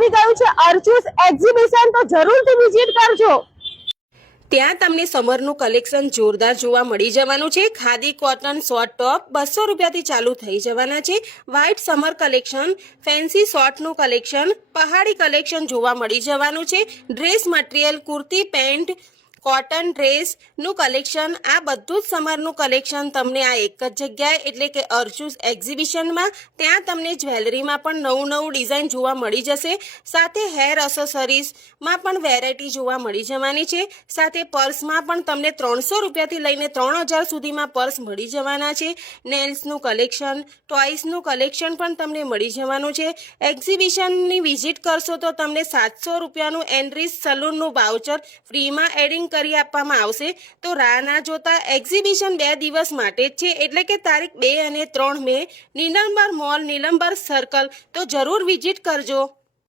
આવી ગયું છે અર્ચુસ એક્ઝિબિશન, તો જરૂરથી વિઝિટ કરજો। ત્યાં તમને સમરનું કલેક્શન જોરદાર જોવા મળી જવાનું છે। ખાદી કોટન શોર્ટ ટોપ 200 રૂપિયાથી ચાલુ થઈ જવાના છે। વ્હાઇટ સમર કલેક્શન, ફેન્સી શોર્ટનું કલેક્શન, પહાડી કલેક્શન જોવા મળી જવાનું છે। Dress material, kurti, pant, cotton ડ્રેસનું કલેક્શન, આ બધું જ સમરનું કલેક્શન તમને આ એક જ જગ્યાએ એટલે કે અર્ચુસ એક્ઝિબિશનમાં, ત્યાં તમને જ્વેલરીમાં પણ નવું ડિઝાઇન જોવા મળી જશે। સાથે હેર એસેસરીઝમાં પણ વેરાયટી જોવા મળી જવાની છે। સાથે પર્સમાં પણ તમને 300 રૂપિયાથી લઈને 3000 સુધીમાં પર્સ મળી જવાના છે। નેલ્સનું કલેક્શન, ટોયસનું કલેક્શન પણ તમને મળી જવાનું છે। એક્ઝિબિશનની વિઝિટ કરશો તો તમને 700 રૂપિયાનું એન્ડ્રીઝ સલૂનનું વાઉચર ફ્રીમાં એડિંગ કરી આપવામાં આવશે। તો રાહ ના જોતા, એક્ઝિબિશન 2 દિવસ માટે જ છે એટલે કે તારીખ 2 અને 3 મે, નીલંબર મોલ, નીલંબર સર્કલ, તો જરૂર વિઝિટ કરજો।